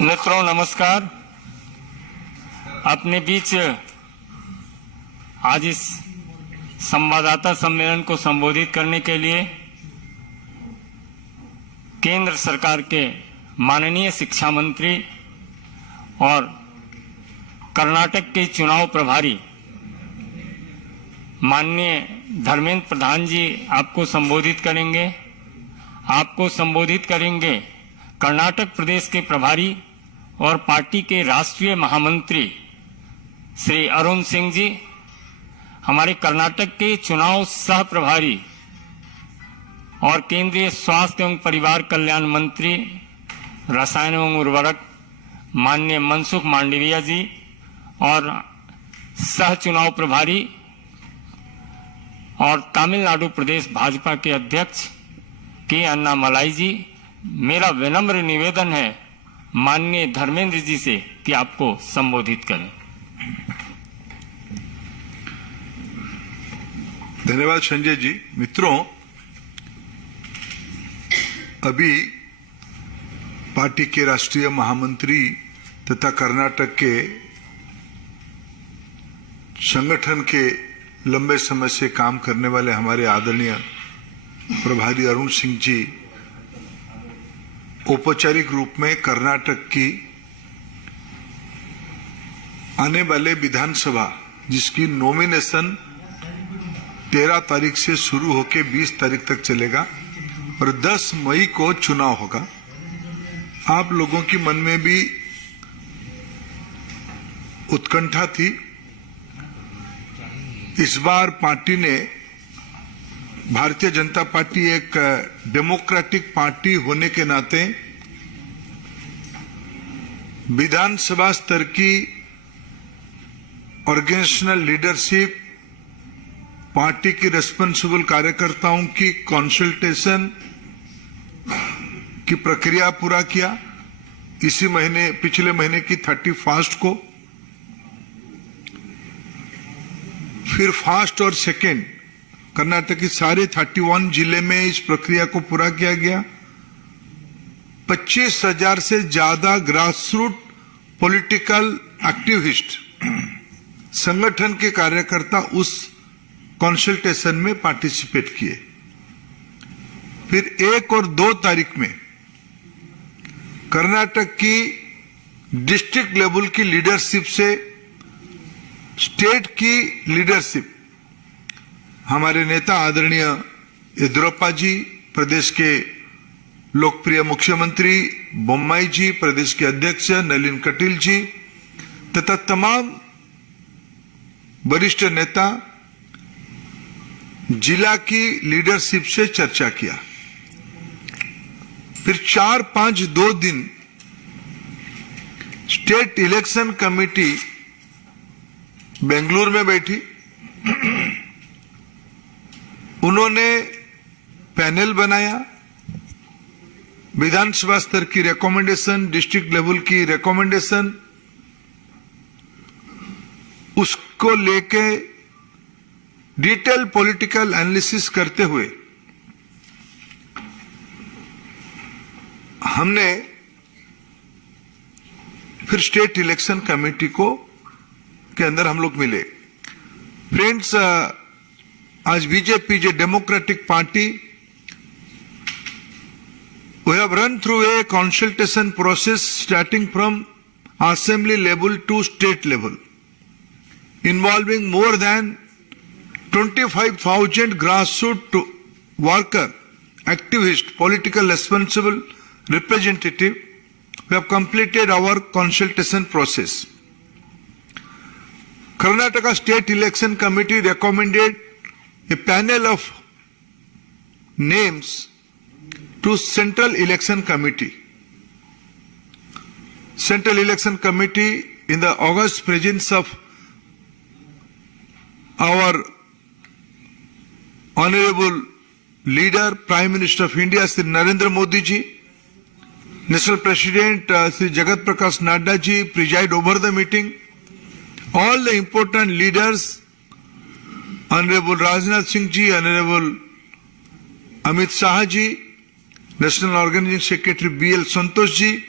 मित्रों नमस्कार। अपने बीच आज इस संवाददाता सम्मेलन को संबोधित करने के लिए केंद्र सरकार के माननीय शिक्षा मंत्री और कर्नाटक के चुनाव प्रभारी माननीय धर्मेंद्र प्रधान जी आपको संबोधित करेंगे। आपको संबोधित करेंगे कर्नाटक प्रदेश के प्रभारी और पार्टी के राष्ट्रीय महामंत्री श्री अरुण सिंह जी, हमारे कर्नाटक के चुनाव सह प्रभारी और केंद्रीय स्वास्थ्य एवं परिवार कल्याण मंत्री रसायन एवं उर्वरक माननीय मनसुख मांडविया जी और सह चुनाव प्रभारी और तमिलनाडु प्रदेश भाजपा के अध्यक्ष के अन्नामलाई जी, मेरा विनम्र निवेदन है माननीय धर्मेंद्र जी से कि आपको संबोधित करें। धन्यवाद संजय जी। मित्रों, अभी पार्टी के राष्ट्रीय महामंत्री तथा कर्नाटक के संगठन के लंबे समय से काम करने वाले हमारे आदरणीय प्रभारी अरुण सिंह जी औपचारिक रूप में कर्नाटक की आने वाले विधानसभा, जिसकी नॉमिनेशन 13 तारीख से शुरू होकर 20 तारीख तक चलेगा और 10 मई को चुनाव होगा। आप लोगों की मन में भी उत्कंठा थी। इस बार पार्टी ने, भारतीय जनता पार्टी एक डेमोक्रेटिक पार्टी होने के नाते विधानसभा स्तर की ऑर्गेनाइजेशनल लीडरशिप, पार्टी की रेस्पॉन्सिबल कार्यकर्ताओं की कंसल्टेशन की प्रक्रिया पूरा किया। इसी महीने, पिछले महीने की 31 को, फिर फर्स्ट और सेकेंड कर्नाटक के सारे 31 जिले में इस प्रक्रिया को पूरा किया गया। 25,000 से ज्यादा ग्रासरूट पॉलिटिकल एक्टिविस्ट, संगठन के कार्यकर्ता उस कंसल्टेशन में पार्टिसिपेट किए। फिर 1 और 2 तारीख में कर्नाटक की डिस्ट्रिक्ट लेवल की लीडरशिप से स्टेट की लीडरशिप, हमारे नेता आदरणीय येदियुरप्पा जी, प्रदेश के लोकप्रिय मुख्यमंत्री बोम्मई जी, प्रदेश के अध्यक्ष नलिन कटील जी तथा तमाम वरिष्ठ नेता जिला की लीडरशिप से चर्चा किया। फिर 4-5-2 दिन स्टेट इलेक्शन कमेटी बेंगलुरु में बैठी। उन्होंने पैनल बनाया, विधानसभा स्तर की रिकमेंडेशन, डिस्ट्रिक्ट लेवल की रिकमेंडेशन, उसको लेके डिटेल पॉलिटिकल एनालिसिस करते हुए हमने फिर स्टेट इलेक्शन कमेटी को के अंदर हम लोग मिले। फ्रेंड्स, आज बीजेपी जो democratic party, we have run through a consultation process starting from assembly level to state level, involving more than 25,000 grassroots worker, activist, political responsible representative. We have completed our consultation process. Karnataka State Election Committee recommended a panel of names to Central Election Committee. Central Election Committee, in the august presence of our Honorable Leader, Prime Minister of India, Sri Narendra Modi ji, National President Sri Jagat Prakash Nadda ji preside over the meeting. All the important leaders, Honorable Rajnath Singh ji, Honorable Amit Shah ji, National Organizing Secretary B.L. Santosh ji,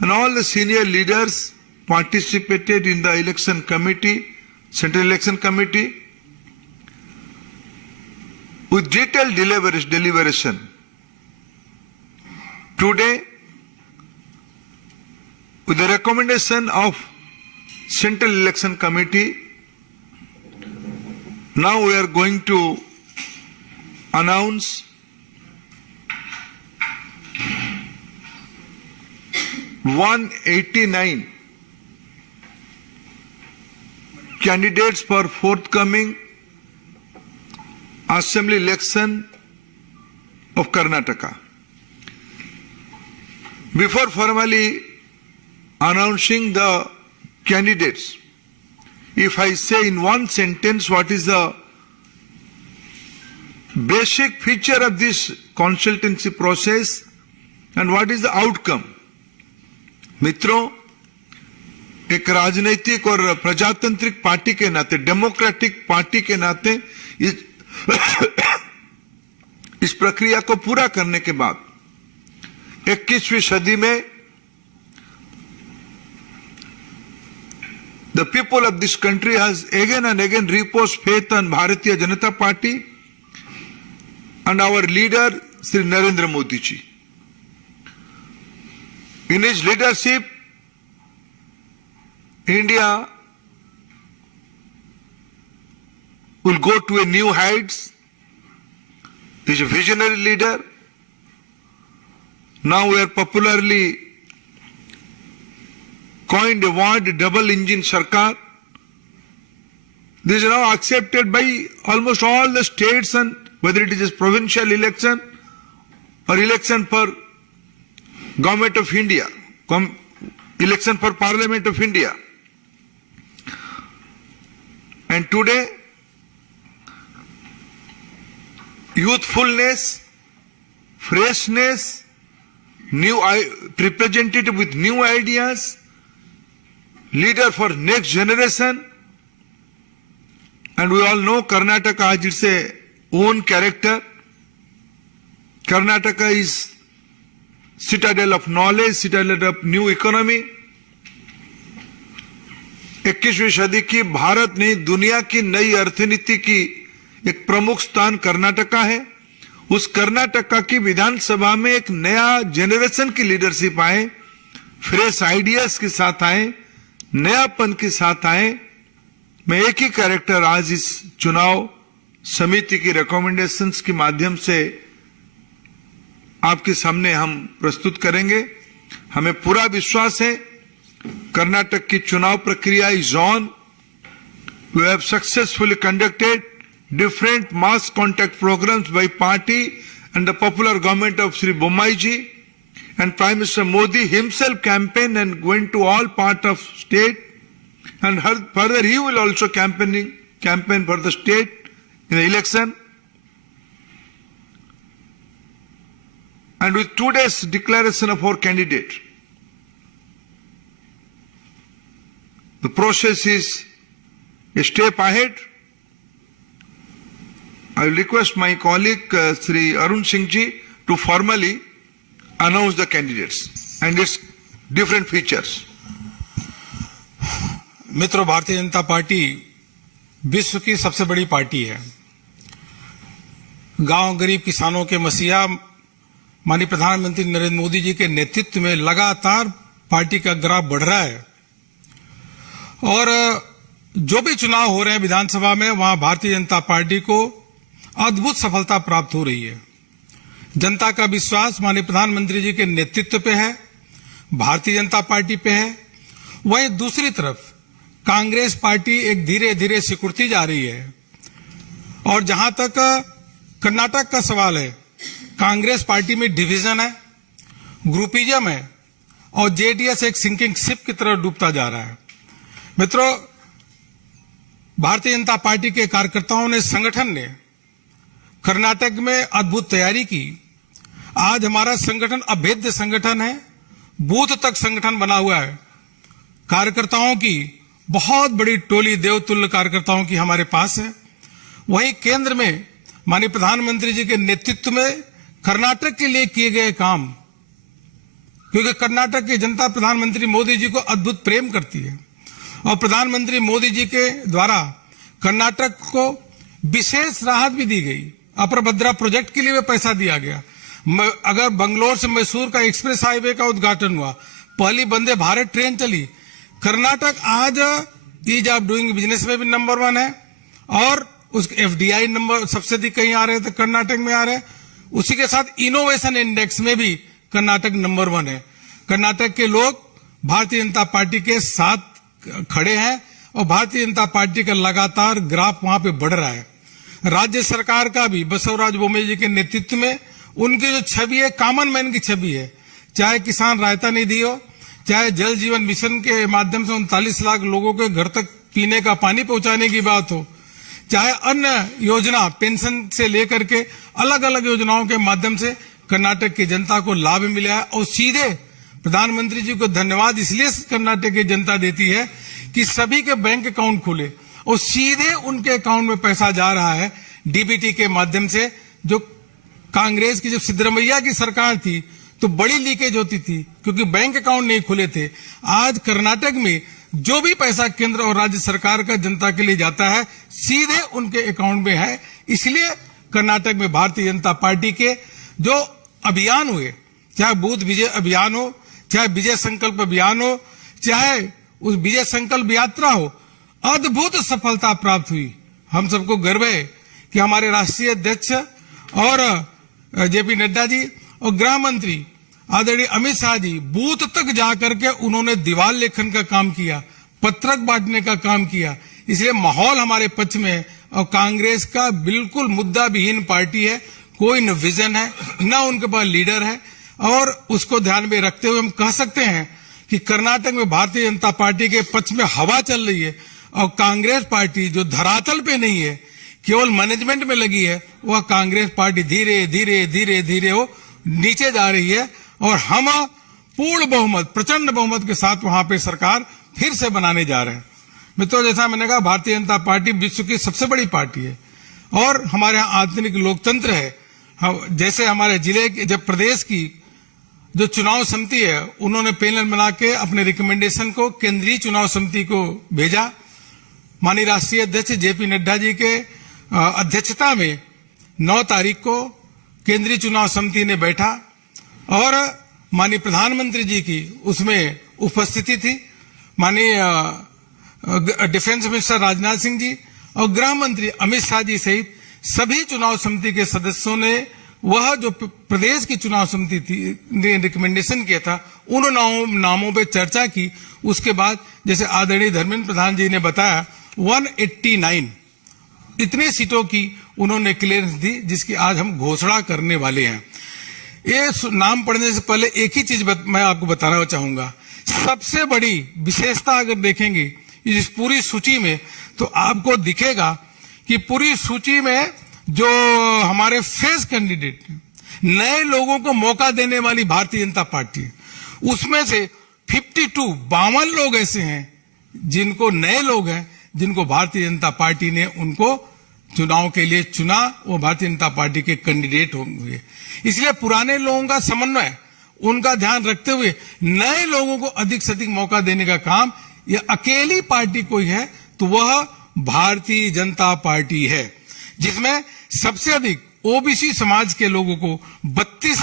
and all the senior leaders participated in the election committee, Central Election Committee, with detailed deliberation. Today, with the recommendation of Central Election Committee, now we are going to announce (189) candidates for forthcoming Assembly election of Karnataka. Before formally announcing the candidates, if I say in one sentence what is the basic feature of this consultancy process and what is the outcome, मित्रों, एक राजनीतिक और प्रजातांत्रिक party के नाते, democratic party के नाते इस प्रक्रिया को पूरा करने के बाद 21वीं सदी में the people of this country has again and again reposed faith on Bharatiya Janata Party and our leader Sri Narendra Modi ji. In his leadership, India will go to a new heights. He is a visionary leader. Now we are popularly coined a word, double engine Sarkar. This is now accepted by almost all the states, and whether it is a provincial election or election for Government of India, election for Parliament of India. And today, youthfulness, freshness, new representative with new ideas, leader for next generation, and we all know Karnataka has its own character. Karnataka is citadel of knowledge, citadel of new economy. 21वीं सदी की भारत नहीं दुनिया की नई अर्थनीति की एक प्रमुख स्थान कर्नाटका है. उस कर्नाटका की विधानसभा में एक नया जनरेशन की लीडरशिप आए, फ्रेश आइडियाज के साथ आए, नयापन के साथ आए. मैं एक ही कैरेक्टर आज इस चुनाव समिति की रिकमेंडेशंस के माध्यम से आपके सामने हम प्रस्तुत करेंगे. हमें पूरा विश्वास है कर्नाटक की चुनाव प्रक्रिया is on. We have successfully conducted different mass contact programs by party and the popular government of Sri Bommai ji, and Prime Minister Modi himself campaigned and went to all part of state, and further he will also campaign for the state in the election. And with today's declaration of our candidate, the process is a step ahead. I will request my colleague Sri Arun Singh ji to formally announce the candidates and its different features. मित्रों, Bharatiya Janata party विश्व की सबसे बड़ी party है. गांव गरीब किसानों के मसीहा माननीय प्रधानमंत्री नरेंद्र मोदी जी के नेतृत्व में लगातार पार्टी का ग्राफ बढ़ रहा है. और जो भी चुनाव हो रहे हैं विधानसभा में, वहां भारतीय जनता पार्टी को अद्भुत सफलता प्राप्त हो रही है. जनता का विश्वास माननीय प्रधानमंत्री जी के नेतृत्व पे है, भारतीय जनता पार्टी पे है. वहीं दूसरी तरफ कांग्रेस पार्टी एक धीरे धीरे सिकुड़ती जा रही है. और जहां तक कर्नाटक का सवाल है, कांग्रेस पार्टी में डिवीजन है, ग्रुपिज्म है, और जेडीएस एक सिंकिंग शिप की तरह डूबता जा रहा है. मित्रों, भारतीय जनता पार्टी के कार्यकर्ताओं ने, संगठन ने कर्नाटक में अद्भुत तैयारी की. आज हमारा संगठन अभेद्य संगठन है, बूथ तक संगठन बना हुआ है. कार्यकर्ताओं की बहुत बड़ी टोली, देवतुल्य कार्यकर्ताओं की हमारे पास है. वहीं केंद्र में माननीय प्रधानमंत्री जी के नेतृत्व में कर्नाटक के लिए किए गए काम, क्योंकि कर्नाटक की जनता प्रधानमंत्री मोदी जी को अद्भुत प्रेम करती है और प्रधानमंत्री मोदी जी के द्वारा कर्नाटक को विशेष राहत भी दी गई। अपर भद्रा प्रोजेक्ट के लिए भी पैसा दिया गया। अगर बंगलोर से मैसूर का एक्सप्रेस हाईवे का उद्घाटन हुआ, पहली वंदे भारत ट्रेन चली, कर्नाटक आज ईज ऑफ डूइंग बिजनेस में भी नंबर 1 है और उस एफडीआई नंबर सबसे अधिक कहीं आ रहे थे कर्नाटक में आ रहे हैं। उसी के साथ इनोवेशन इंडेक्स में भी कर्नाटक नंबर 1 है। कर्नाटक के लोग भारतीय जनता पार्टी के साथ खड़े हैं और भारतीय जनता पार्टी का लगातार ग्राफ वहां पे बढ़ रहा है। राज्य सरकार का भी बसवराज बोम्मई जी के नेतृत्व में उनकी जो छवि है, कॉमन मैन की छवि है, चाहे किसान रायता निधि हो, चाहे जल जीवन मिशन के माध्यम से 39 लाख लोगों के घर तक पीने का पानी पहुंचाने की बात हो, चाहे अन्य योजना पेंशन से लेकर के अलग अलग योजनाओं के माध्यम से कर्नाटक की जनता को लाभ मिला है। और सीधे प्रधानमंत्री जी को धन्यवाद इसलिए कर्नाटक की जनता देती है कि सभी के बैंक अकाउंट खुले और सीधे उनके अकाउंट में पैसा जा रहा है डीबीटी के माध्यम से। जो कांग्रेस की जब सिद्धरमैया की सरकार थी तो बड़ी लीकेज होती थी क्योंकि बैंक अकाउंट नहीं खुले थे। आज कर्नाटक में जो भी पैसा केंद्र और राज्य सरकार का जनता के लिए जाता है सीधे उनके अकाउंट में है। इसलिए कर्नाटक में भारतीय जनता पार्टी के जो अभियान हुए, चाहे बूथ विजय अभियान हो, चाहे विजय संकल्प अभियान हो, चाहे उस विजय संकल्प यात्रा हो, अद्भुत सफलता प्राप्त हुई। हम सबको गर्व है कि हमारे राष्ट्रीय अध्यक्ष और जेपी नड्डा जी और गृह मंत्री आदरणीय अमित शाह जी बूथ तक जाकर के उन्होंने दीवार लेखन का काम किया, पत्रक बांटने का काम किया। इसलिए माहौल हमारे पक्ष में है और कांग्रेस का बिल्कुल मुद्दा विहीन पार्टी है। कोई न विजन है, न उनके पास लीडर है और उसको ध्यान में रखते हुए हम कह सकते हैं कि कर्नाटक में भारतीय जनता पार्टी के पक्ष में हवा चल रही है और कांग्रेस पार्टी जो धरातल पे नहीं है, केवल मैनेजमेंट में लगी है, वह कांग्रेस पार्टी धीरे धीरे धीरे धीरे वो नीचे जा रही है और हम पूर्ण बहुमत, प्रचंड बहुमत के साथ वहां पे सरकार फिर से बनाने जा रहे हैं। मित्रों, जैसा मैंने कहा, भारतीय जनता पार्टी विश्व की सबसे बड़ी पार्टी है और हमारे यहाँ आधुनिक लोकतंत्र है। जैसे हमारे जिले के, जब प्रदेश की जो चुनाव समिति है उन्होंने पैनल बना के अपने रिकमेंडेशन को केंद्रीय चुनाव समिति को भेजा। माननीय राष्ट्रीय अध्यक्ष जेपी नड्डा जी के अध्यक्षता में 9 तारीख को केंद्रीय चुनाव समिति ने बैठा और माननीय प्रधानमंत्री जी की उसमें उपस्थिति थी। माननीय डिफेंस मिनिस्टर राजनाथ सिंह जी और गृह मंत्री अमित शाह जी सहित सभी चुनाव समिति के सदस्यों ने वह जो प्रदेश की चुनाव समिति थी ने रिकमेंडेशन किया था उन नामों पे चर्चा की। उसके बाद जैसे आदरणीय धर्मेंद्र प्रधान जी ने बताया 189 इतनी सीटों की उन्होंने क्लियरेंस दी जिसकी आज हम घोषणा करने वाले हैं। ये नाम पढ़ने से पहले एक ही चीज मैं आपको बताना चाहूंगा। सबसे बड़ी विशेषता अगर देखेंगे इस पूरी सूची में तो आपको दिखेगा कि पूरी सूची में जो हमारे फ्रेश कैंडिडेट नए लोगों को मौका देने वाली भारतीय जनता पार्टी, उसमें से 52 लोग ऐसे हैं जिनको नए लोग हैं जिनको भारतीय जनता पार्टी ने उनको चुनाव के लिए चुना, वो भारतीय जनता पार्टी के कैंडिडेट होंगे। इसलिए पुराने लोगों का समन्वय, उनका ध्यान रखते हुए नए लोगों को अधिक से अधिक मौका देने का काम ये अकेली पार्टी कोई है तो वह भारतीय जनता पार्टी है, जिसमें सबसे अधिक ओबीसी समाज के लोगों को 32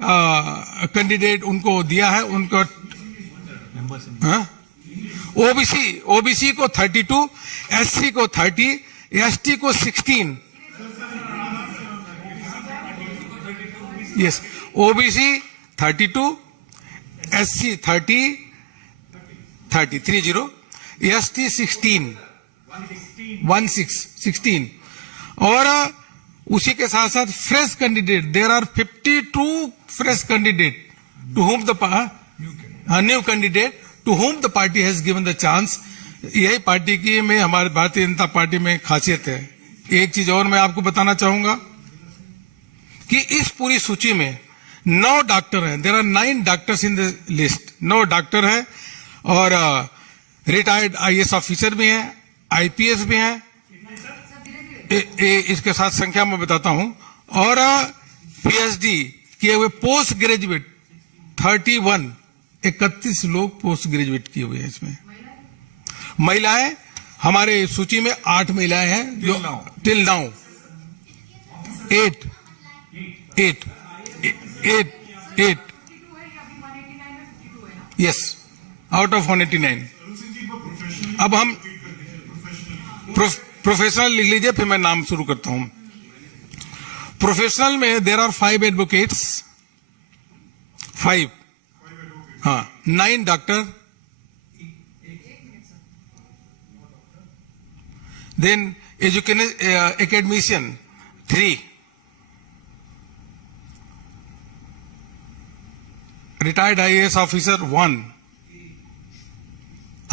कैंडिडेट उनको दिया है। उनको ओबीसी को 32, एससी को 30, एसटी को 16। यस, ओबीसी 32, एससी 30, एसटी 16 और उसी के साथ साथ fresh candidate, there are 52 fresh candidate to whom the new candidate to whom the party has given the chance. यही पार्टी की में हमारे भारतीय जनता पार्टी में खासियत है। एक चीज और मैं आपको बताना चाहूंगा कि इस पूरी सूची में 9 डॉक्टर हैं। There are 9 doctors in the list. 9 doctor हैं और रिटायर्ड आईएएस ऑफिसर भी हैं, आईपीएस भी हैं। इसके साथ संख्या मैं बताता हूं। और पीएचडी किए हुए पोस्ट ग्रेजुएट 31 लोग पोस्ट ग्रेजुएट किए हुए हैं इसमें। महिलाएं हमारे सूची में 8 महिलाएं हैं जो till now 8 yes out of 189। अब हम प्रोफेशनल लिख लीजिए, फिर मैं नाम शुरू करता हूं। प्रोफेशनल में there are 5 advocates, 5 9 doctor, then academician 3, retired IAS officer 1,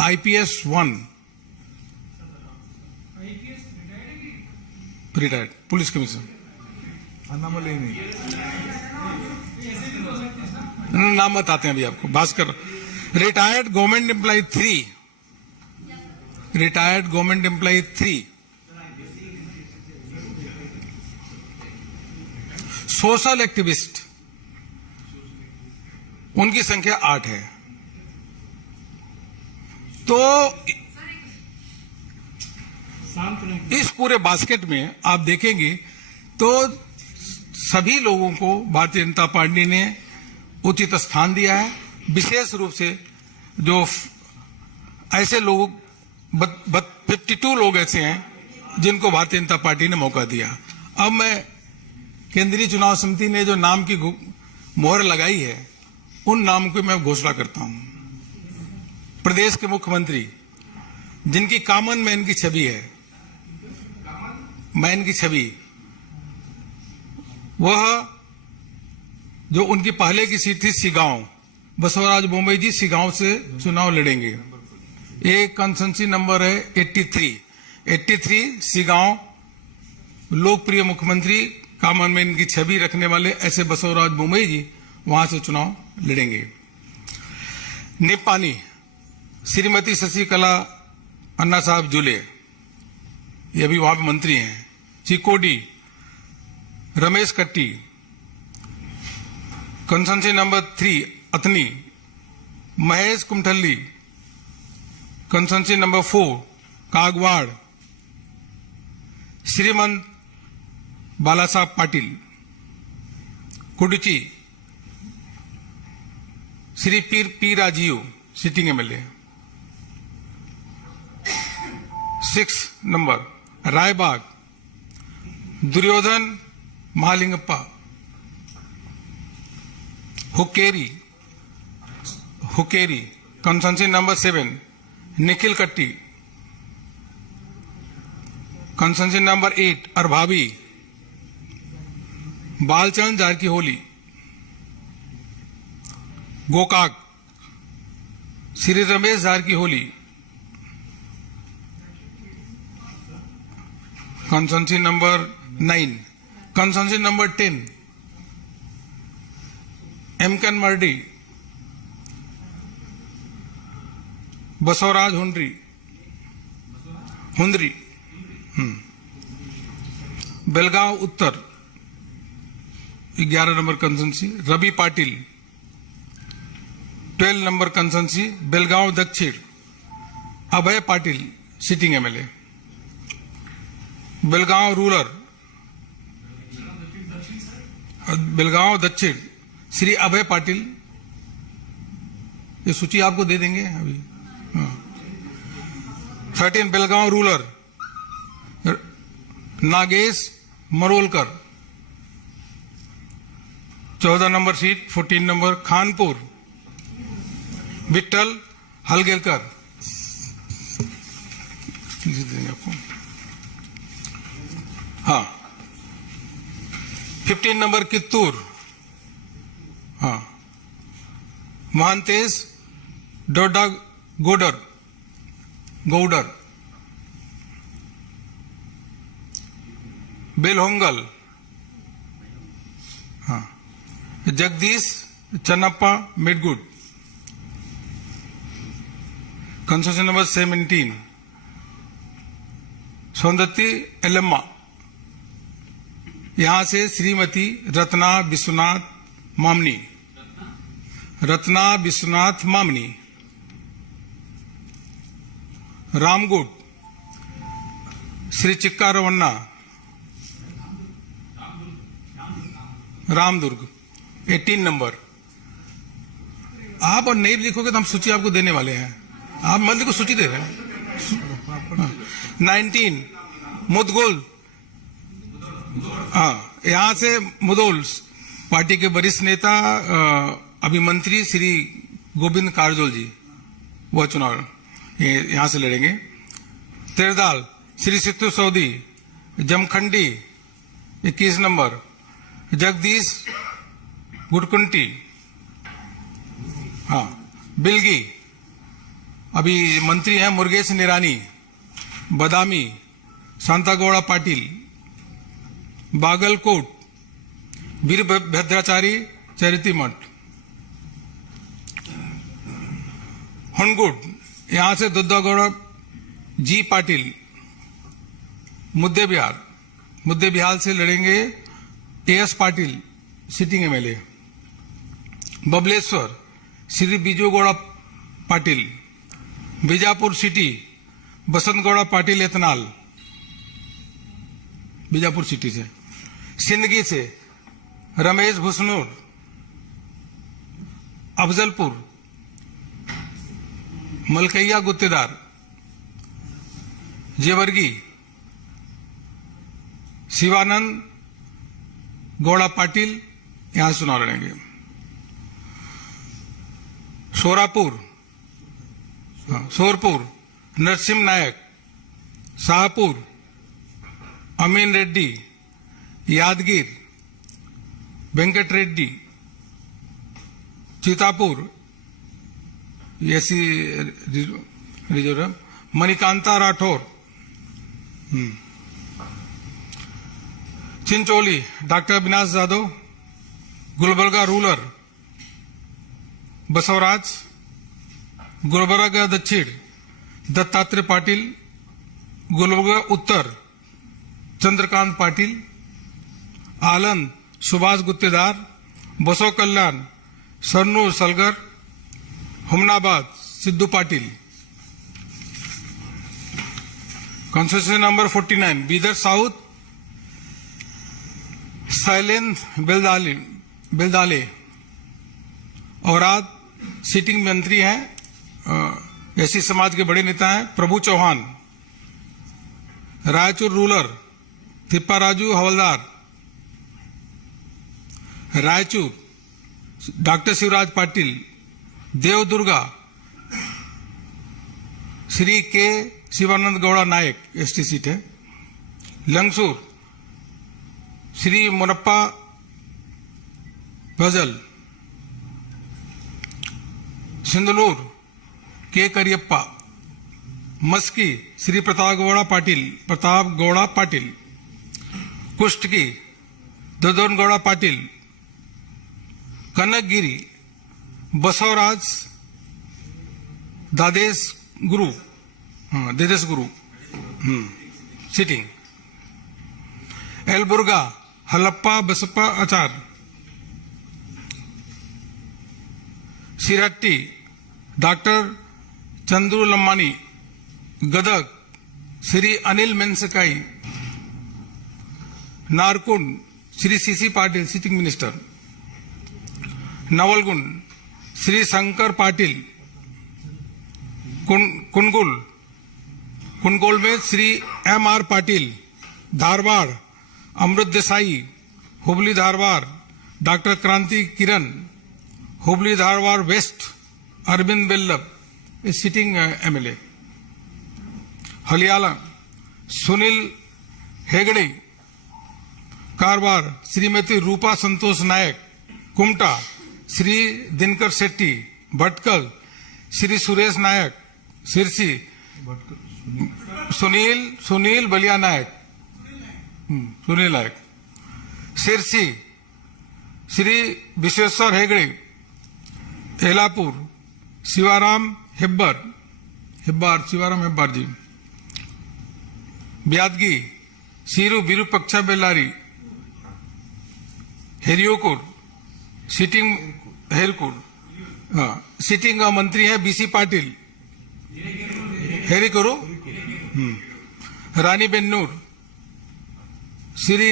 IPS 1, retired police commissioner, नाम बताते हैं अभी आपको। Bhaskar, retired government employee 3, retired government employee 3, social activist उनकी संख्या 8 है। तो इस पूरे बास्केट में आप देखेंगे तो सभी लोगों को भारतीय जनता पार्टी ने उचित स्थान दिया है। विशेष रूप से जो ऐसे लोग 52 लोग ऐसे हैं जिनको भारतीय जनता पार्टी ने मौका दिया। अब मैं केंद्रीय चुनाव समिति ने जो नाम की मोहर लगाई है उन नाम को मैं घोषणा करता हूं। प्रदेश के मुख्यमंत्री जिनकी कॉमन मैन की छवि है, मैन की छवि, वह जो उनकी पहले की सीट थी सिगांव, बसवराज बोम्बई जी सिगांव से चुनाव लड़ेंगे। एक कंसेंसी नंबर है 83 सिगांव, लोकप्रिय मुख्यमंत्री कॉमन मैन की छवि रखने वाले ऐसे बसवराज बोम्बई जी वहां से चुनाव लड़ेंगे। निपानी श्रीमती शशिकला अन्ना साहब जुले, ये भी वहां पे मंत्री हैं। चिकोडी रमेश कट्टी, कंसेंसी नंबर 3 अतनी। Mahesh कुमठल्ली, कंसेंसी number 4 कागवाड़। Shrimant Bala Saheb Patil, Kudachi. Shri P Rajeev, sitting MLA। 6 number Raibag, Duryodhan Mahalingappa. Hukkeri constituency number 7 Nikhil Katti. Constituency number 8 Arabhavi Balchand Jarkiholi. Gokak Shri Ramesh Jarkiholi. Constituency number 9। Constituency number 10 Yamkanmardi, Basavaraj Hundri. Belgaum उत्तर 11 number constituency Ravi Patil. 12 number constituency Belgaum दक्षिण Abhay Patil, sitting MLA। Belgaum rural, Belgaum दक्षिण श्री अभय पाटिल। ये सूची आपको दे देंगे अभी। 13 Belgaum rural Nagesh Marolkar. 14 number seat 14 number Khanapur Vitthal Halgekar. आपको हाँ 15 नंबर कित्तूर, हाँ महांतेश डोडा गौडर। बेलहोंगल, हाँ जगदीश चन्नप्पा मेडगुड। कंसेंसी नंबर 17 सौंदत्ती एलम्मा। यहां से श्रीमती रत्ना विश्वनाथ मामनी। रत्ना विश्वनाथ मामनी, रामगुड श्री चिक्का रवन्ना, रामदुर्ग 18 नंबर। आप और नहीं लिखोगे तो हम सूची आपको देने वाले हैं, आप मंदिर को सूची दे रहे हैं। 19 मुदगुल, हाँ यहां से मुदोल पार्टी के वरिष्ठ नेता अभिमंत्री श्री गोविंद कारजोल जी वह चुनाव यहां से लड़ेंगे। तिरदाल श्री सिद्धू सऊदी, जमखंडी 21 नंबर, जगदीश गुड़कुंटी, हाँ बिलगी अभी मंत्री हैं मुर्गेश निरानी, बदामी शांतागौड़ा पाटिल, बागलकोट वीरभद्राचारी चैरिटी मठ, हनगुड यहां से दुद्दागौड़ा जी पाटिल, मुद्दे बिहार से लड़ेंगे AS Patil sitting MLA, Babaleshwar Shri Bijugouda Patil, Bijapur city Basant Gowda Patil Yatnal Bijapur city से, सिंदगी से रमेश भुसनूर, अफजलपुर मलकैया गुत्तेदार, जेवर्गी शिवानंद गौड़ा पाटिल यहां से चुनाव लड़ेंगे। Surpur Narasimha Nayak, Shahapur Amin Reddy, Yadgir Venkat Reddy, Chittapur reserve Manikanta Rathod, Chincholi doctor Avinash Yadav, Gulbarga rural Basavaraj, Gulbarga दक्षिण दत्तात्रेय पाटिल, गुलबर्गा उत्तर Chandrakant Patil, Aland Subhash Guttedar, Basava Kalyan Sharanu Salagar, Humnabad Siddhu Patil. Constituency number 49 Bidar south Shailendra Beldale, Aurad sitting मंत्री हैं, एसी समाज के बड़े नेता हैं प्रभु चौहान, रायचूर रूरल थिप्पाराजू हवलदार, रायचूर डॉक्टर शिवराज पाटिल, देवदुर्गा श्री के शिवानंद गौड़ा नायक एसटी सीट है, लंगसूर श्री मुनप्पा भजल, सिंधनूर के करियप्पा, मस्की श्री प्रताप गौड़ा पाटिल, कुष्टकी ददन गौड़ा पाटिल, कनकगिरी बसवराज देदेश गुरु sitting, एलबुर्गा Halappa Basappa Achar, Shirahatti doctor Chandru Lamani, Gadag Shri Anil Menasinkai, Nargund Shri CC Patil sitting minister, Navalgund Shri Shankar Patil, Kundgol में Shri MR. Patil, Dharwad Amrit Desai, Hubli Dharwad doctor Kranti Kiran, Hubli Dharwad west Arvind Bellad sitting MLA, Haliyal Sunil Hegde, Karwar Shrimati Rupa Santosh Nayak, Kumta Shri Dinkar Shetty, Bhatkal Shri Suresh Nayak, Sirsi Sunil Baliya Nayak, Sunil Nayak, Sirsi Shri Vishweshwar Hegde, Yellapur Shivaram Hebbar जी, ब्यादगी सीरू विरूपक्षा बेल्लारी, हेरियोकुर सिटिंग हेरकुर, हाँ, सिटिंग मंत्री हैं बीसी पाटिल, हेरी करो, रानी बेन्नूर, श्री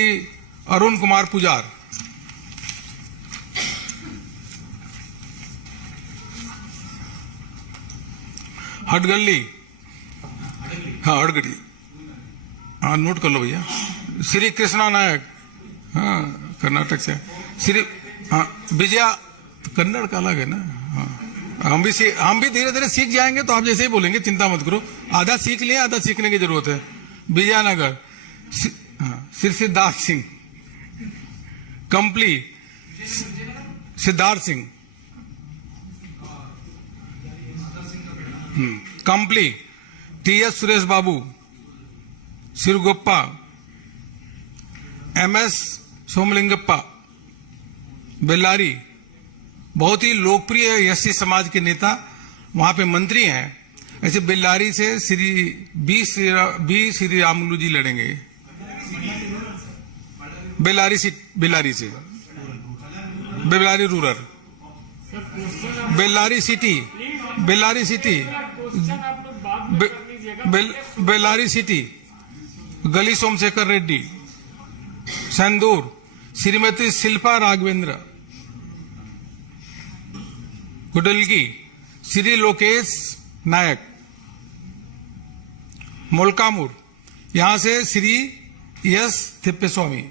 अरुण कुमार पुजार, हटगल्ली, हाँ हटगड़ी, हाँ नोट कर लो भैया, श्री कृष्णा नायक, हाँ कर्नाटक से, श्री हाँ विजया, कन्नड़ का अलग है ना, हाँ हम भी धीरे धीरे सीख जाएंगे, तो आप जैसे ही बोलेंगे चिंता मत करो, आधा सीख लिए, आधा सीखने की जरूरत है। विजयनगर, श्री सिद्धार्थ सिंह, कंपली, सिद्धार्थ सिंह, कंपली, टीएस सुरेश बाबू, सिरगोप्पा, एमएस सोमलिंगप्पा, बेल्लारी, बहुत ही लोकप्रिय एससी समाज के नेता वहां पे मंत्री हैं। ऐसे बेल्लारी से श्री बी श्री रामुलू जी लड़ेंगे, बेल्लारी से, Bellary rural, Bellary city, Bellary city, गली सोमशेखर रेड्डी, संदूर, श्रीमती शिल्पा राघवेंद्र, गुडलगी, श्री लोकेश नायक, मोलकामूर, यहां से श्री एस थिप्पेस्वामी,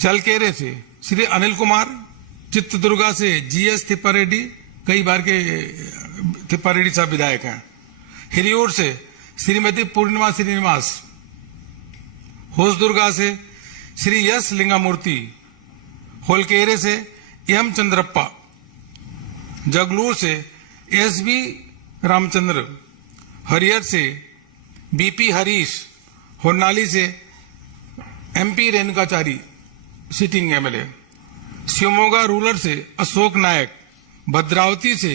चलकेरे से श्री अनिल कुमार, चित्रदुर्गा से जीएस थिप्पारेड्डी, कई बार के थिप्पारेड्डी साहब विधायक हैं, हिरियूर से श्रीमती पूर्णिमा श्रीनिवास, होसदुर्गा से श्री यस लिंगामूर्ति, होलकेरे से एम चंद्रप्पा, जगलूर से एस बी रामचंद्र, हरियर से बीपी हरीश, होन्नाली से MP Renukacharya sitting MLA, Shivamogga rural से अशोक नायक, भद्रावती से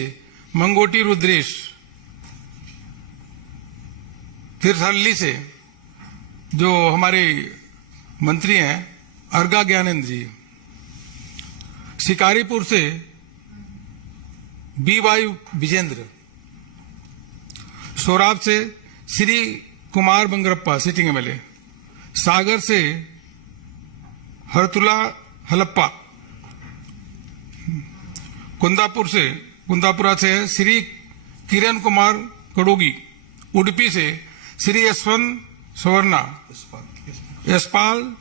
मंगोटी रुद्रेश, तिरथल्ली से जो हमारे मंत्री हैं अर्गा ज्ञानेंद्र जी, शिकारीपुर से बी वाई विजेंद्र, सोराब से श्री कुमार बंगरप्पा सिटिंग एमएलए, सागर से हरतुला हलप्पा, कुंदापुरा से श्री किरण कुमार कड़ोगी, उडुपी से श्री यशवंत सुवर्णा, यशपाल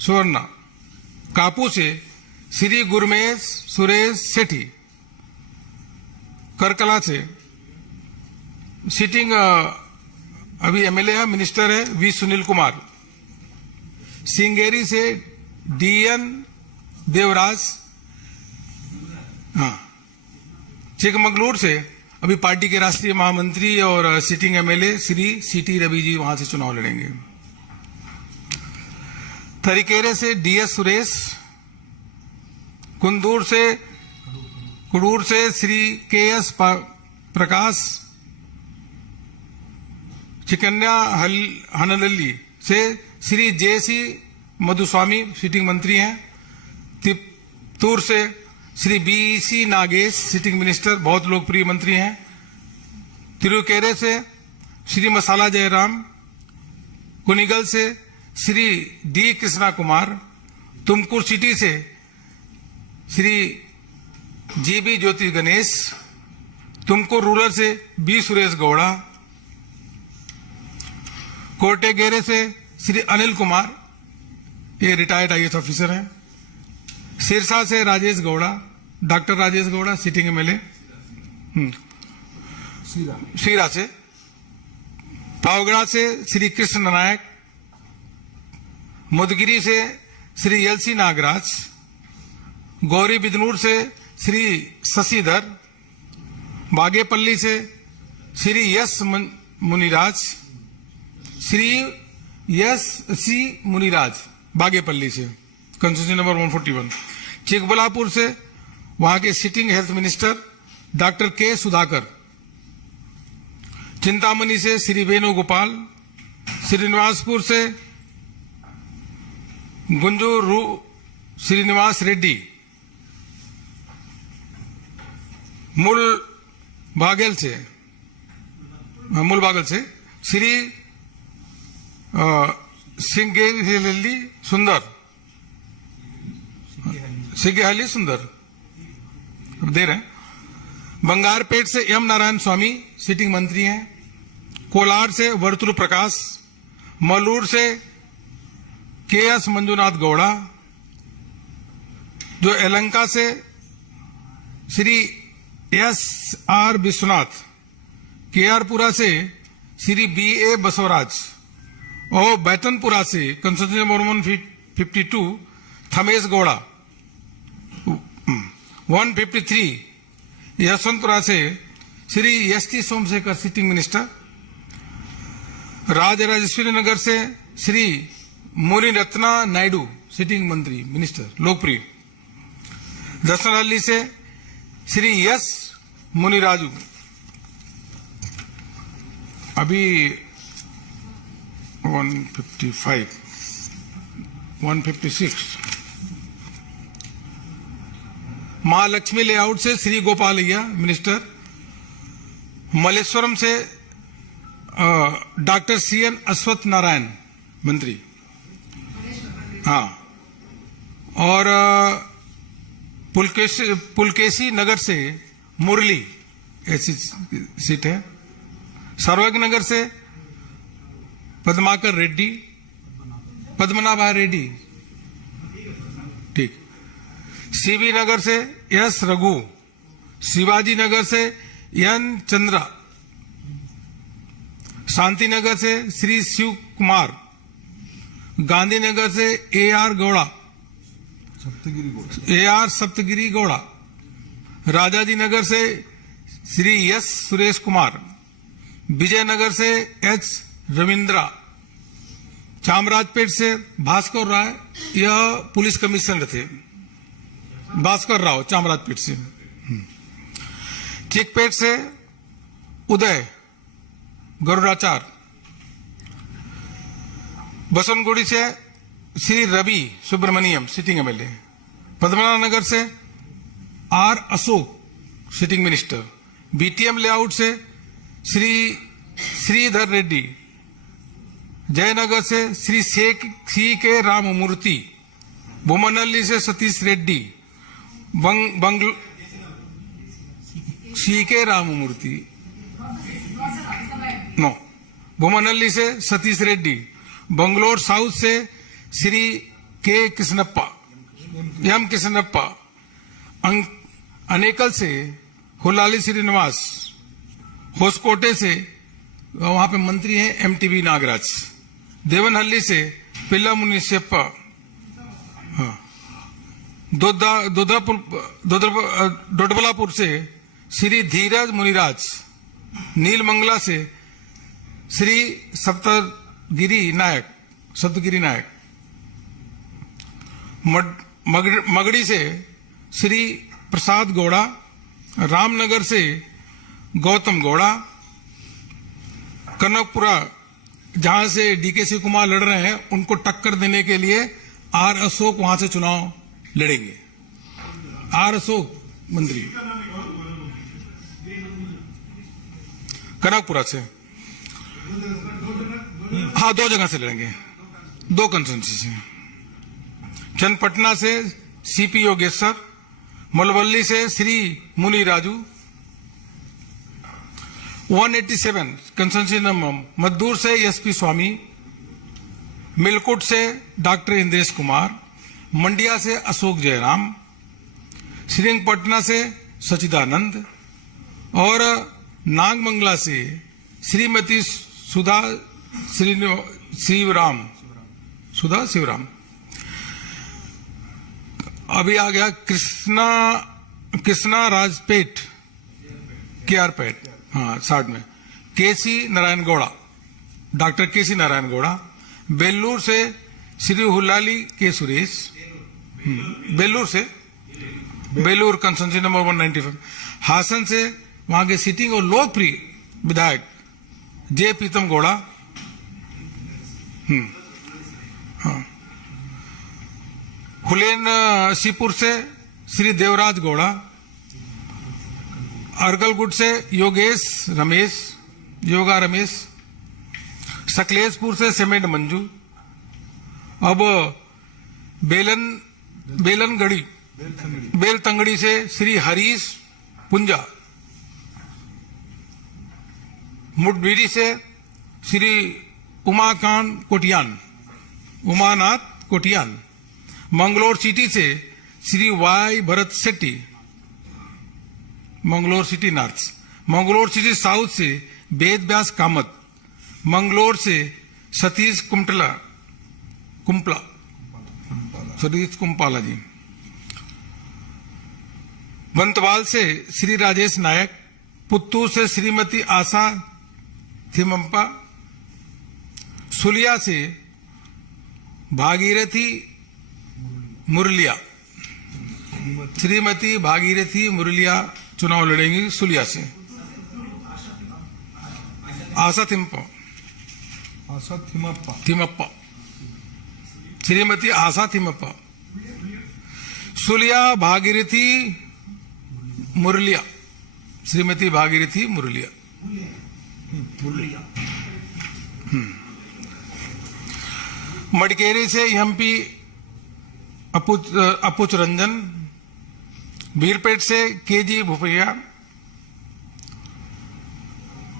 सुवर्णा, कापू से श्री गुरमेश सुरेश सेठी, करकला से सिटिंग अभी एमएलए है, मिनिस्टर है वी सुनील कुमार, सिंगेरी से डीएन देवराज, हाँ चिकमगलूर से अभी पार्टी के राष्ट्रीय महामंत्री और सिटिंग एमएलए श्री सीटी रवि जी वहां से चुनाव लड़ेंगे, तरीकेरे से डीएस सुरेश, कुंदूर से श्री केएस प्रकाश, चिकन्या हनलल्ली से श्री जेसी मधुस्वामी सिटिंग मंत्री हैं, तिप्तूर से Shri BC Nagesh sitting minister बहुत लोकप्रिय मंत्री हैं, तिरुकेरे से श्री मसाला जयराम, कुनिगल से श्री डी कृष्णा कुमार, तुमकुर सिटी से श्री जीबी ज्योति गणेश, तुमकुर रूरल से बी सुरेश गौड़ा, कोटेगेरे से श्री अनिल कुमार, ये रिटायर्ड आईएएस ऑफिसर हैं, सिरसा से Rajesh Gowda, doctor Rajesh Gowda sitting MLA, सीरा से, पावगढ़ा से श्री कृष्ण नायक, मुदगिरी से श्री एलसी नागराज, गौरी बिदनूर से श्री शशिधर, बागेपल्ली से श्री यस मुनिराज, श्री यस सी मुनिराज बागेपल्ली से कंस्टिट्यूंसी नंबर 141, चिकबलापुर से वहां के सिटिंग हेल्थ मिनिस्टर डॉक्टर के सुधाकर, चिंतामणि से श्री वेणुगोपाल, श्रीनिवासपुर से गुंजूरू श्रीनिवास रेड्डी, मूल बागेल से श्री सिंगेहली सुंदर अब दे रहे हैं। बंगारपेट से एम नारायण स्वामी सिटिंग मंत्री हैं। कोलार से वर्तुल प्रकाश, मलूर से के एस मंजुनाथ गौड़ा, जो एलंका से श्री एस आर विश्वनाथ, के आर पुरा से श्री बी ए बसवराज और बैतनपुरा से कंस्टिट्यूंसी नंबर 152 थमेश गौड़ा, 153 यशवंतपुरा से Shri S T Somashekhar sitting minister, Rajarajeshwari Nagar से श्री मुनि रत्ना नायडू सिटिंग मंत्री मिनिस्टर लोकप्रिय, दसनहल्ली से श्री एस मुनिराजू। अभी 155 156 महालक्ष्मी लेआउट से श्री गोपालಯ್య मिनिस्टर, मलेश्वरम से डॉक्टर सी एन अश्वत्थ नारायण मंत्री, हाँ, और पुलकेशी नगर से मुरली ऐसी सीट है। सर्वज्ञ नगर से पद्माकर रेड्डी, पद्मनाभा रेड्डी, ठीक। सीबी नगर से एस रघु, शिवाजी नगर से एन चंद्रा, शांतिनगर से श्री शिव कुमार, गांधीनगर से ए आर सप्तगिरी गौड़ा, राजाजी नगर से श्री एस सुरेश कुमार, विजयनगर से एच रविंद्रा, चामराजपेट से भास्कर राय, यह पुलिस कमिश्नर थे, भास्कर राव चामराजपेट से। चिकपेट से उदय गरुड़ाचार, बसंतगुड़ी से श्री रवि सुब्रमण्यम सिटिंग एमएलए, पद्मनाभ नगर से R Ashok sitting minister, BTM layout से श्री श्रीधर रेड्डी, जयनगर से श्री सी के राममूर्ति, बोमनहल्ली से सतीश रेड्डी, सी के राममूर्ति नो, बोमनहल्ली से सतीश रेड्डी, बंगलोर साउथ से श्री के कृष्णप्पा, एम कृष्णप्पा, अनेकल से हुलाली श्रीनिवास, होसकोटे से वहां पे मंत्री हैं एमटीबी नागराज, देवनहल्ली से पिल्ला मुनिशप्पा, हाँ, दोडबलापुर से श्री धीरज मुनिराज, नीलमंगला से श्री सप्तगिरी नायक, मगड़ी से श्री प्रसाद गौड़ा, रामनगर से गौतम गौड़ा, कनकपुरा जहां से डीके कुमार लड़ रहे हैं उनको टक्कर देने के लिए आर अशोक वहां से चुनाव लड़ेंगे। आर अशोक मंत्री कनकपुरा से, हाँ, 2 जगह से लड़ेंगे, 2 कंस्टिट्यूंसी से। चन्नपटना से सीपी योगेश्वर, मलवल्ली से श्री मुनि राजू, 187 कंस्टिट्यूंसी नंबर मद्दूर से एसपी स्वामी, मिलकुट से डॉक्टर इंद्रेश कुमार, मंडिया से अशोक जयराम, श्रीरंगपटना से सचिदानंद और नागमंगला से श्रीमती सुधा शिवराम। अभी आ गया कृष्णा राजपेट, केआर पेट, हाँ 60 में, केसी नारायण गौड़ा, डॉक्टर केसी नारायण गौड़ा, बेल्लूर से श्री हुलाली के सुरेश, बेल्लूर कंस्टिट्यूंसी नंबर 195, हासन से वहां के सिटिंग और लोकप्रिय विधायक जे प्रीतम गौड़ा, हाँ, हुलेन सीपुर से श्री देवराज गौड़ा, अरगलगुट से योगेश रमेश, योगा रमेश, सकलेशपुर से सीमेंट मंजू। अब बेलतंगड़ी से श्री हरीश पुंजा, मुठभीड़ी से श्री उमानाथ कोटियान, मंगलोर सिटी से Shri Y Bharath Shetty, Mangalore city north, Mangalore city south से वेद व्यास कामत, मंगलोर से सतीश कुंपाला जी, बंतवाल से श्री राजेश नायक, पुत्तूर से श्रीमती आशा थिमंपा, सुलिया से भागीरथी मुरलिया, श्रीमती भागीरथी मुरलिया चुनाव लड़ेंगी सुलिया से। आशा थिमप्पा, श्रीमती आशा थिमप्पा, सुलिया भागीरथी मुरलिया, श्रीमती भागीरथी मुरलिया। मडकेरी से एमपी अपुच रंजन, वीरपेट से केजी भूपैया,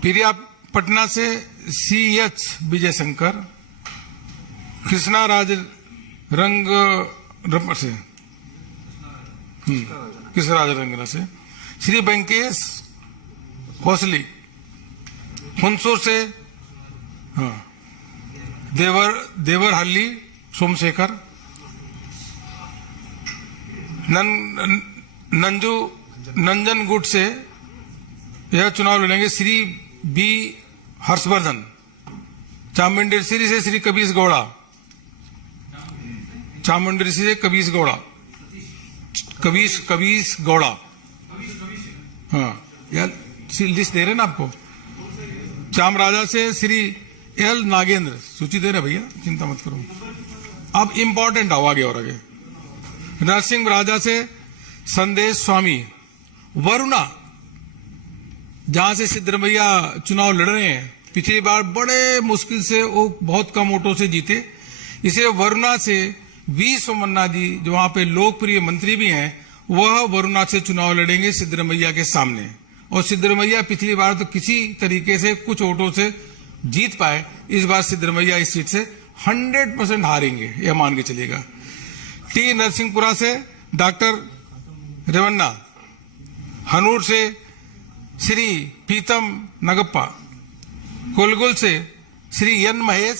पिरिया पटना से सीएच विजय शंकर, कृष्णा राज रंग से कृष्णराज रंगना से श्री वेंकेश कौशली, हुनसूर से देवरहल्ली सोमशेखर, नंजनगुट से यह चुनाव लड़ेंगे श्री बी हर्षवर्धन, चामुंडेश्वरी से श्री कबीर गौड़ा, चामुंडेश्वरी से कबीर गौड़ा, हाँ यार लिस्ट दे रहे ना आपको। चामराजा से श्री एल नागेंद्र, सूची दे रहे भैया, चिंता मत करो। अब इंपॉर्टेंट आओ आगे और आगे। नरसिंह राजा से संदेश स्वामी, वरुणा जहां से सिद्धरमैया चुनाव लड़ रहे हैं, पिछली बार बड़े मुश्किल से वो बहुत कम वोटों से जीते, इसे वरुणा से वी सोमन्ना जी जो वहां पे लोकप्रिय मंत्री भी हैं, वह वरुणा से चुनाव लड़ेंगे सिद्धरमैया के सामने। और सिद्धरमैया पिछली बार तो किसी तरीके से कुछ वोटों से जीत पाए, इस बार सिद्धरमैया इस सीट से 100% हारेंगे, यह मान के चलिएगा। टी नरसिंहपुरा से डॉक्टर रेवन्ना, हनूर से श्री पीतम नगप्पा, कुलगुल से Shri N Mahesh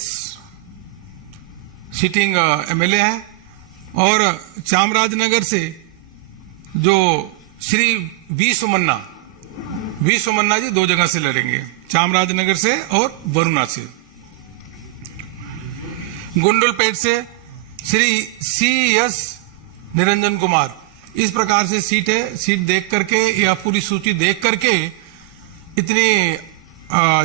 sitting MLA है, और चामराजनगर से जो श्री वी सोमन्ना जी दो जगह से लड़ेंगे, चामराजनगर से और वरुणा से। गुंडलपेट से श्री सी एस निरंजन कुमार। इस प्रकार से सीट है, सीट देख करके या पूरी सूची देख करके इतनी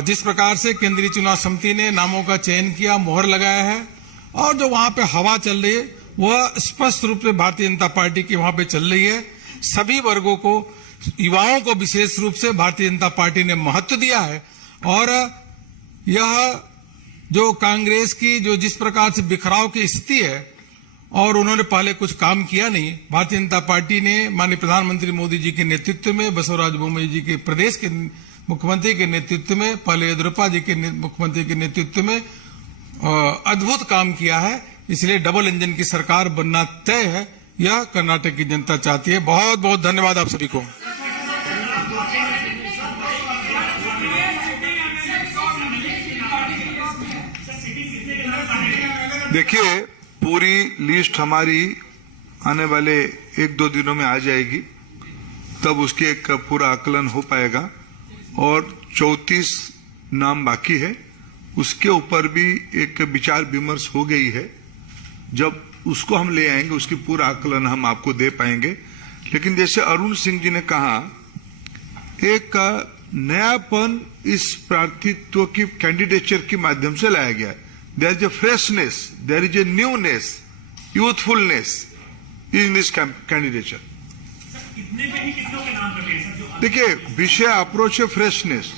जिस प्रकार से केंद्रीय चुनाव समिति ने नामों का चयन किया, मोहर लगाया है, और जो वहां पे हवा चल रही है वह स्पष्ट रूप से भारतीय जनता पार्टी की वहां पे चल रही है। सभी वर्गों को, युवाओं को विशेष रूप से भारतीय जनता पार्टी ने महत्व दिया है। और यह जो कांग्रेस की जो जिस प्रकार से बिखराव की स्थिति है और उन्होंने पहले कुछ काम किया नहीं, भारतीय जनता पार्टी ने माननीय प्रधानमंत्री मोदी जी के नेतृत्व में, बसवराज बोम्मई जी के प्रदेश के मुख्यमंत्री के नेतृत्व में, पहले येदियुरप्पा जी के मुख्यमंत्री के नेतृत्व में अद्भुत काम किया है। इसलिए डबल इंजन की सरकार बनना तय है, यह कर्नाटक की जनता चाहती है। बहुत बहुत धन्यवाद आप सभी को। देखिए, पूरी लिस्ट हमारी आने वाले 1-2 दिनों में आ जाएगी, तब उसकी एक पूरा आकलन हो पाएगा। और 34 नाम बाकी है, उसके ऊपर भी एक विचार विमर्श हो गई है। जब उसको हम ले आएंगे, उसकी पूरा आकलन हम आपको दे पाएंगे। लेकिन जैसे अरुण सिंह जी ने कहा, एक नयापन इस प्रार्थित्व की कैंडिडेचर के माध्यम से लाया गया है। There is a freshness, there is a newness, youthfulness in this candidature. देखिए, विषय अप्रोच है freshness,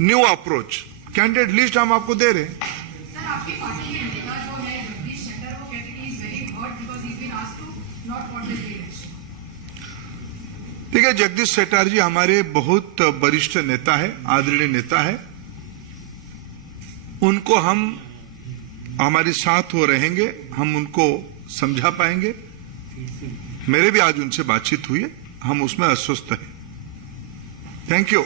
new approach. Candidate list हम आपको दे रहे हैं। सर, आपकी पार्टी के नेता जो है जगदीश शेट्टर, वो कहते हैं कि is very hurt because he is been asked to not want this election. देखिए, जगदीश शेट्टर जी हमारे बहुत वरिष्ठ नेता है, आदरणीय नेता है। उनको हम हमारे साथ वो रहेंगे, हम उनको समझा पाएंगे। मेरे भी आज उनसे बातचीत हुई है, हम उसमें आश्वस्त हैं। Thank you.